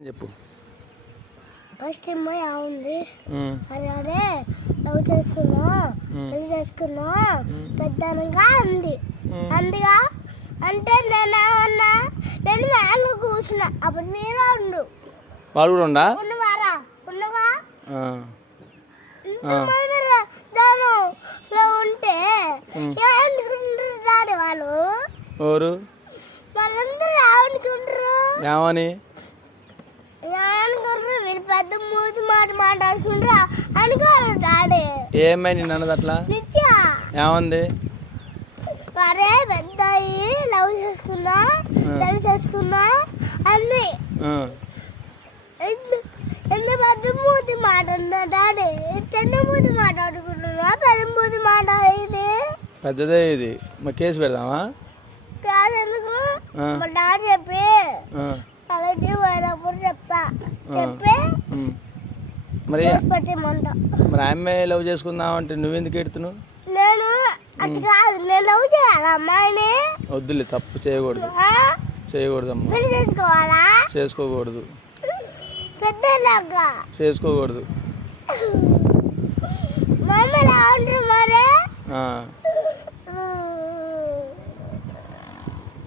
చెప్పు. ఫస్ట్ అమ్మాయి ఉంది అరే లవ్ చేసుకున్నా పెళ్లి చేసుకున్నా పెద్దనగా ఉంది అందుగా అంటే నేనేమన్నా నేను మేలు కూర్చున్నా అప్పుడు మీరు ఉండు వాడు కూడా ఉండా ఉన్నవారా ఉన్నవా దానిలో ఉంటే ఏమనుకుంటారు వాళ్ళు ఎవరు వాళ్ళందరూ ఏమనుకుంటారు ఏమని వీళ్ళు పెద్ద మూతి మాట మాట్లాడుకుంటారా అనుకోరు డాడీ ఏమై నిన్ను అన్నది అట్లా నిత్య ఏమంది అరే పెద్ద లవ్ చేసుకున్నా పెళ్లి చేసుకున్నా అన్ని ఎంత పెద్ద మూతి మాట్లాడుతున్నా డాడీ చిన్న మూతి మాట్లాడుకుంటున్నా పెద్ద మూతి మాట్లాడేది పెద్దదే ఇది మరి కేసు పెడదామా కాదు ఎందుకు మా డాడీ చెప్పి అలాంటి పోయినప్పుడు చెప్పి మరి పెట్టమంట మరి ఆమె లవ్ చేసుకుందాం అంటే నువ్వెందుకు ఎడుతున్నావు నేను అటు కాదు నేను లవ్ చేయాలి అమ్మాయిని వద్దులే తప్పు చేయకూడదు చేయకూడదమ్మా పెళ్లి చేసుకోవాలా చేసుకోకూడదు పెద్దలాగా చేసుకోకూడదు మమ్మల్ని అంటారు మరి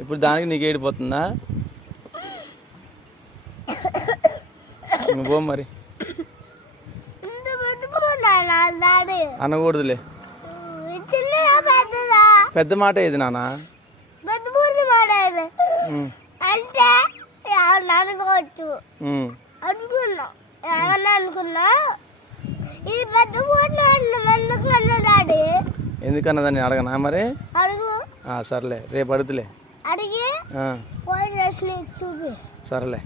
ఇప్పుడు దానికి నీకు ఏడిపోతుందా నువ్వు మరి అనకూడదులే పెద్ద మాట ఏది నాన్న అంటే అనుకోవచ్చు అనుకున్నా ఏమన్నా అనుకున్నా ఇది పెద్ద డాడీ ఎందుకన్నదాన్ని అడగనా మరి అడుగు సర్లే రేపు అడుగుతులే అడిగి పోలీస్ స్టేషన్ చూపి సరేలే